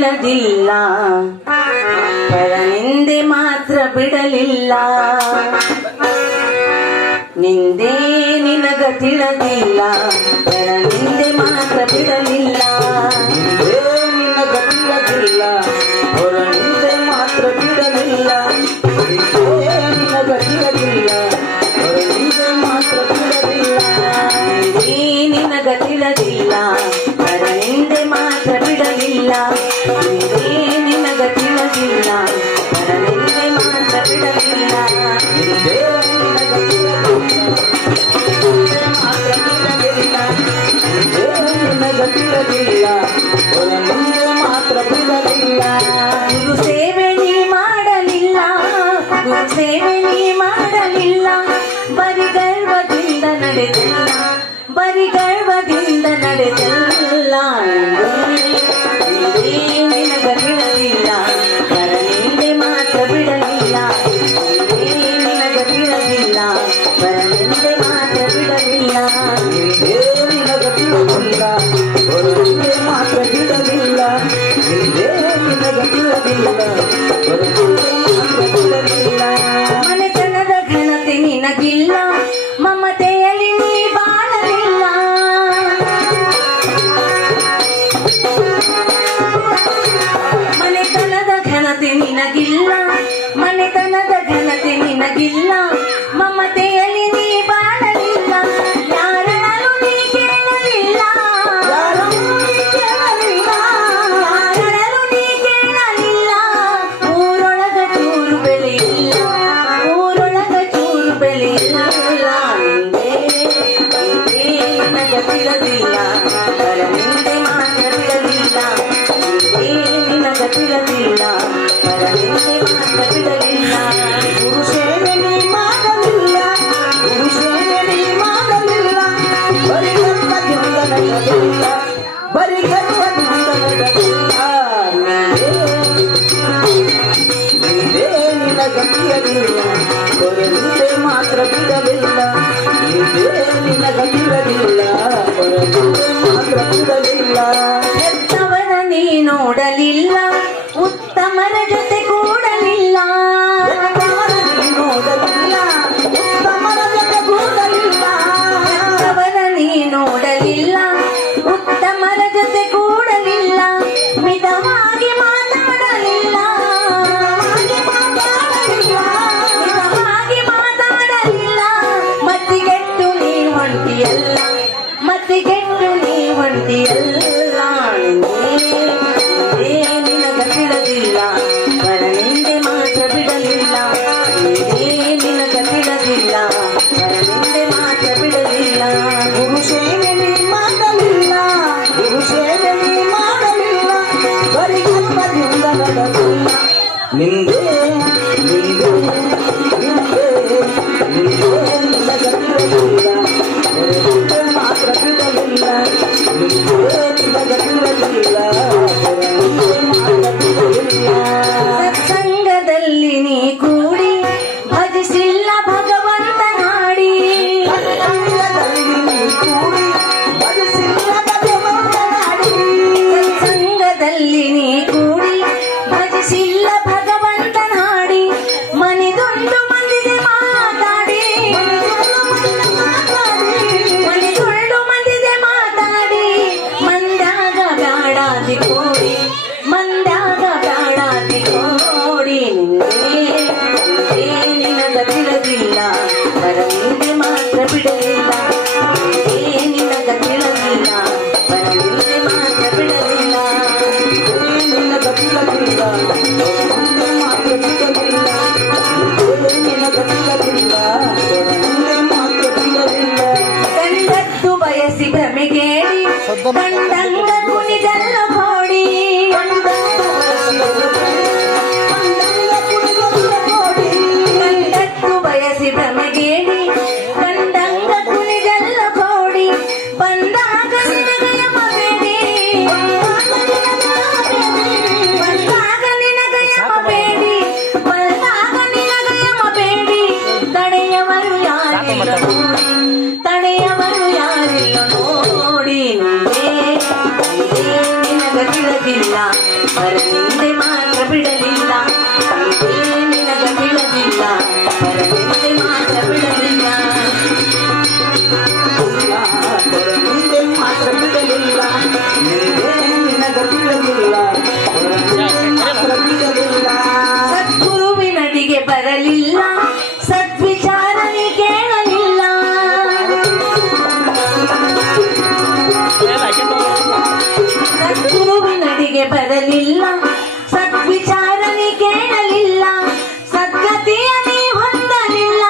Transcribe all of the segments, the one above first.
ತಿಳಿದಿಲ್ಲ, ಪರನಿಂದೆ ಮಾತ್ರ ಬಿಡಲಿಲ್ಲ. ನಿಂದೆ ನಿನಗ ತಿಳಿದಿಲ್ಲ, ಪರನಿಂದೆ ಮಾತ್ರ ಬಿಡಲಿಲ್ಲ. ನಿನಗ ತಿಳಿದಿಲ್ಲ, ಪರನಿಂದೆ ಮಾತ್ರ ಬಿಡಲಿಲ್ಲ. ನಿನಗ ತಿಳಿದಿಲ್ಲ, ಪರನಿಂದೆ ಮಾತ್ರ ಬಿಡಲಿಲ್ಲ. ನಿನಗ ತಿಳಿದಿಲ್ಲ, ಪರನಿಂದೆ ಮಾತ್ರ ಬಿಡಲಿಲ್ಲ. ನಿನಗ ತಿಳಿದಿಲ್ಲ, ಪರನಿಂದೆ ಮಾತ್ರ ಬಿಡಲಿಲ್ಲ. ಗುರು ಸೇವೆ ನೀ ಮಾಡಲಿಲ್ಲ, ಗುರು ಸೇವೆ ನೀ ಮಾಡಲಿಲ್ಲ. ಬರಿ ಗರ್ವದಿಂದ ನಡೆದಿಲ್ಲ, ಬರಿ ಗರ್ವದಿಂದ ನಡೆದಿಲ್ಲ. ನಿನಗ ತಿಳಿದಿಲ್ಲ, ಪರನಿಂದೆ ಮಾತ್ರ ಬಿಡಲಿಲ್ಲ. ನಿನಗ ತಿಳಿದಿಲ್ಲ, ಪರನಿಂದೆ ಮಾತ್ರ ಬಿಡಲಿಲ್ಲ. ನಿನಗ ತಿಳಿದಿಲ್ಲ, ಪರನಿಂದೆ ಮಾತ್ರ ಬಿಡಲಿಲ್ಲ. ನಿನಗ ತಿಳಿದಿಲ್ಲ, ಪರನಿಂದೆ ಮಾತ್ರ ಬಿಡಲಿಲ್ಲ. ಮನೆತನದ ಘನತೆ ನಿನಗಿಲ್ಲ, ಮಮತೆಯಲ್ಲಿ ನೀ ಬಾಳಲಿಲ್ಲ. ಮನೆತನದ ಘನತೆ ನಿನಗಿಲ್ಲ, ಮನೆತನದ ಘನತೆ ನಿನಗಿಲ್ಲ. ಮಮತೆಯಲ್ಲಿ ನೀ ಬಾಳಲಿಲ್ಲ. ಯಾರನ್ನೂ ನೀ ಕೇಳಲಿಲ್ಲ, ಯಾರನ್ನೂ ನೀ ಕೇಳಲಿಲ್ಲ. ಊರೊಳಗ ಚೂರು ಬೆಳೆಯಿಲ್ಲ, ಊರೊಳಗ ಚೂರು ಬೆಳೆಯಿಲ್ಲ. ನಿನಗ ತಿಳಿದಿಲ್ಲ, ಪರನಿಂದೆ ಮಾತ್ರ ಬಿಡಲಿಲ್ಲ. ನಿನಗ ತಿಳಿದಿಲ್ಲ, ಪರನಿಂದೆ ಮಾತ್ರ ಬಿಡಲಿಲ್ಲ. ಗುರು ಸೇವೆ ನೀ ಮಾಡಲಿಲ್ಲ, ಗುರು ಸೇವೆ ನೀ ಮಾಡಲಿಲ್ಲ. ಬರಿ ಗರ್ವದಿಂದ ನಡೆದಿಲ್ಲ, ಬರಿ ಗರ್ವದಿಂದ ನಡೆದಿಲ್ಲ. ನಿನಗ ತಿಳಿದಿಲ್ಲ, ಪರನಿಂದೆ ಮಾತ್ರ ಬಿಡಲಿಲ್ಲ. ನಿನಗ ತಿಳಿದಿಲ್ಲ, ಪರನಿಂದೆ ಮಾತ್ರ ಬಿಡಲಿಲ್ಲ. ಹೆತ್ತವರ ನೀ ನೋಡಲಿಲ್ಲ, ಉತ್ತಮರ ಜೊತೆ ಕೂಡಲಿಲ್ಲ. ನೋಡಲಿಲ್ಲ, ಉತ್ತಮರ ಜೊತೆ ಕೂಡಲಿಲ್ಲ. ಹೆತ್ತವರ ನೀ ನೋಡಲಿಲ್ಲ, ಉತ್ತಮರ ಜೊತೆ ಕೂಡಲಿಲ್ಲ. ಮಿತವಾಗಿ ಮಾತಾಡಲಿಲ್ಲ, ಮಿತವಾಗಿ ಮಾತಾಡಲಿಲ್ಲ. ಮತ್ತಿಗೆಟ್ಟು ನೀ ಹೊಂಟಿಯಲ್ಲ, ಮತ್ತಿಗೆಟ್ಟು ನೀ ಹೊಂಟಿಯಲ್ಲ. ನಿನಗ ತಿಳಿದಿಲ್ಲ, ಪರನಿಂದೆ ಮಾತ್ರ ಬಿಡಲಿಲ್ಲ. ನಿನಗ ತಿಳಿದಿಲ್ಲ, ಪರನಿಂದೆ ಮಾತ್ರ ಬಿಡಲಿಲ್ಲ. ಗುರು ಸೇವೆ ನೀ ಮಾಡಲಿಲ್ಲ, ಗುರು ಸೇವೆ ನೀ ಮಾಡಲಿಲ್ಲ. ಬರಿ ಗರ್ವದಿಂದ ನಡೆದಿಲ್ಲ. ನಿಂದೆ ನಿಂದೆ ನಿಂದೆ ನಿಂದೆ ನಿನಗ ತಿಳಿದಿಲ್ಲ, ಪರನಿಂದೆ ಮಾತ್ರ ಬಿಡಲಿಲ್ಲ. ನಿಂದೆ ನಿನಗ ತಿಳಿದಿಲ್ಲ, ಪರನಿಂದೆ ಮಾತ್ರ ಬಿಡಲಿಲ್ಲ. ಸತ್ಸಂಗದಲ್ಲಿ ನೀ ಕೂಡಿ ಭಜಿಸಿಲ್ಲ ಭಗವಂತ ನಾಡಿ. ಸತ್ಸಂಗದಲ್ಲಿ ನೀ ಕೂಡಿ ಭಜಿಸಿಲ್ಲ ಭಗವಂತ ನಾಡಿ. ಸತ್ಸಂಗದಲ್ಲಿ ನೀ ಕೂಡಿ ಭಜಿಸಿಲ್ಲ ಭಗವಂತ ನಾಡಿ. ಮನಿದೊಂದು ಮಂದಿಗೆ ಮಾತಾಡಿ, ಮನಿದೊಂದು ಮಂದಿಗೆ ಮಾತಾಡಿ. ಮಂದಾಗ ಬ್ಯಾಡಾದಿ ಕೋಡಿ, ಮಂದಾಗ ಬ್ಯಾಡಾದಿ ಕೋಡಿ. ನಿನಗ ತಿಳಿದಿಲ್ಲ, ಪರನಿಂದೆ ಮಾತ್ರ ಬಿಡಲಿಲ್ಲ. ನಿನಗ ತಿಳಿದಿಲ್ಲ, ಪರನಿಂದೆ ಮಾತ್ರ ಬಿಡಲಿಲ್ಲ. ನಿನಗ ತಿಳಿದಿಲ್ಲ, ಪರನಿಂದೆ ಮಾತ್ರ ಬಿಡಲಿಲ್ಲ. ನಿನಗ ತಿಳಿದಿಲ್ಲ, ಪರನಿಂದೆ ಮಾತ್ರ ಬಿಡಲಿಲ್ಲ. ಕಂಡದ್ದು ಬಯಸಿ ಭ್ರಮೆಗೇಡಿ, ಕಂಡಂಗ ಕುಣಿಗಲ್ಲ ಕೋಡಿ. ಕಂಡದ್ದು ಬಯಸಿ ಭ್ರಮೆಗೇಡಿ, ಕಂಡಂಗ ಕುಣಿಗಲ್ಲ ಕೋಡಿ. ಬಂದಾಗ ನಿನಗಯಮಬೇಡಿ, ಬಂದಾಗ ನಿನಗಯಮಬೇಡಿ, ಬಂದಾಗ ನಿನಗಯಮಬೇಡಿ. ತಡೆಯವರು ಯಾರಿಲ್ಲ ನೋಡಿ, ತಡೆಯವರು ಯಾರಿಲ್ಲ ನೋಡಿ. ನಿನಗ ತಿಳಿದಿಲ್ಲ ಪರನಿಂದೆ ಮಾತ್ರ ಬಿಡಲಿಲ್ಲ ತಂದೆ ನಿನಗ ತಿಳಿದಿಲ್ಲ ಪರನಿಂದೆ ಮಾತ್ರ ಬಿಡಲಿಲ್ಲ ಮುಂದೆ ಮಾತ್ರ ಬಿಡಲಿಲ್ಲ ನಿನಗೆ ನಿನಗ ತಿಳಿದಿಲ್ಲ ಮಾತ್ರ ಬಿಡಲಿಲ್ಲ ಸದ್ಗುರುವಿನಡಿಗೆ ಬರಲಿಲ್ಲ ಸದ್ವಿಚಾರಣೆ ಕೇಳಲಿಲ್ಲ ಸದ್ಗುರುವಿನಡಿಗೆ ಬರಲಿಲ್ಲ ಸದ್ವಿಚಾರಣೆ ಕೇಳಲಿಲ್ಲ ಸದ್ಗತಿಯನೇ ಹೊಂದಲಿಲ್ಲ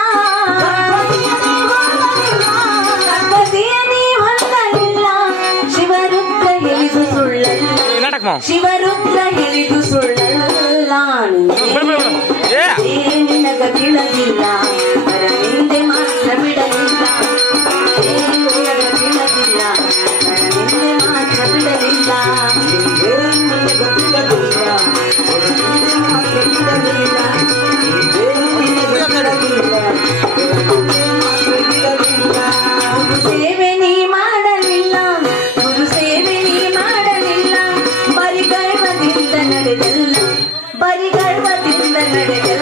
ಸದ್ಗತಿಯನೇ ಹೊಂದಲಿಲ್ಲ ಶಿವರುದ್ರ ಎಲಿದು ಸುಳ್ಳಲ್ಲ ಶಿವರುದ್ರ ಎಲಿದು ಸುಳ್ಳಲ್ಲ ನಿನಗ ತಿಳಿದಿಲ್ಲ ಪರನಿಂದೆ ಮಾತ್ರ ಬಿಡಲಿಲ್ಲ ನಿನಗ ತಿಳಿದಿಲ್ಲ ಪರನಿಂದೆ ಮಾತ್ರ ಬಿಡಲಿಲ್ಲ ನಿನಗ ತಿಳಿದಿಲ್ಲ ಮುಂದೆ ಮಾತ್ರ ಬಿಡಲಿಲ್ಲ ನಿನಗ ತಿಳಿದಿಲ್ಲ ಮುಂದೆ ಮಾತ್ರ ಬಿಡಲಿಲ್ಲ ಸೇವೆ ನೀ ಮಾಡಲಿಲ್ಲ ಗುರು ಸೇವೆ ನೀ ಮಾಡಲಿಲ್ಲ ಬರಿಗರ್ವದಿಂದ ನಡೆದಲ್ಲ ಬರಿಗರ್ವದಿಂದ ನಡೆದಲ್ಲ